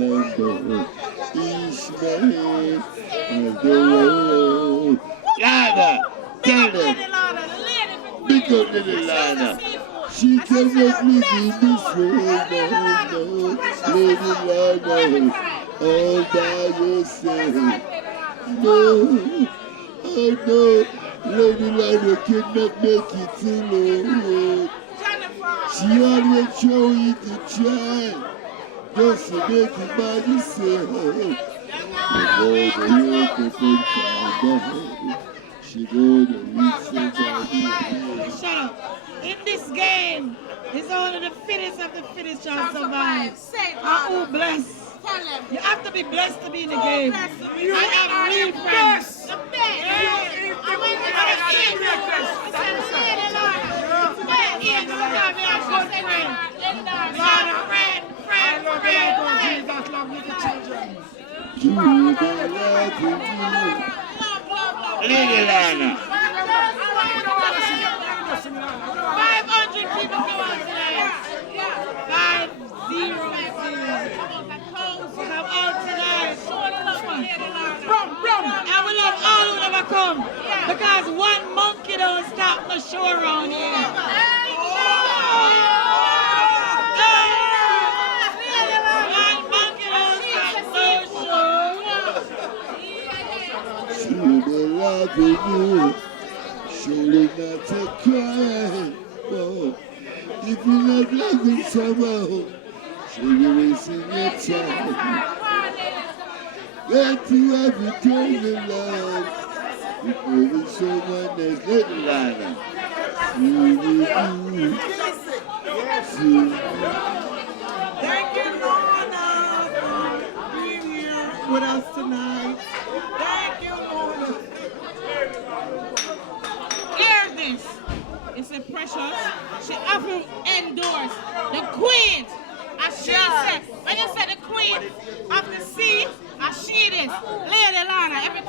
December. Ishmael of the road. Lana, tell them. Big up little Lana. She cannot live in this world, no. Lady Lana, all by yourself. No, oh no, Lady Lana cannot make it alone. She always show you to try, just to make it by yourself. You go to wake up and find out. She go to reach somebody. Shut up. In this game, it's only the fittest of the fittest shall survive. Who blessed? You have to be blessed to be in the game. You have real friends. The Lady Lana. 500 people come out tonight. 500. Come out tonight. I will love all who never come. Because one monkey don't stop the show around here. One monkey don't stop the show. She will be loving you. Surely not to cry. Oh, if you're not loving somehow, so you're wasting your time. Let you have eternal love. Before with someone else, little Lana. Thank you, Lorna, for being here with us tonight. Thank you, Lorna. Hear this. It's a precious. She often endorse the queen. As she said, when you say the queen of the sea, as she is, Lady Lana, everything.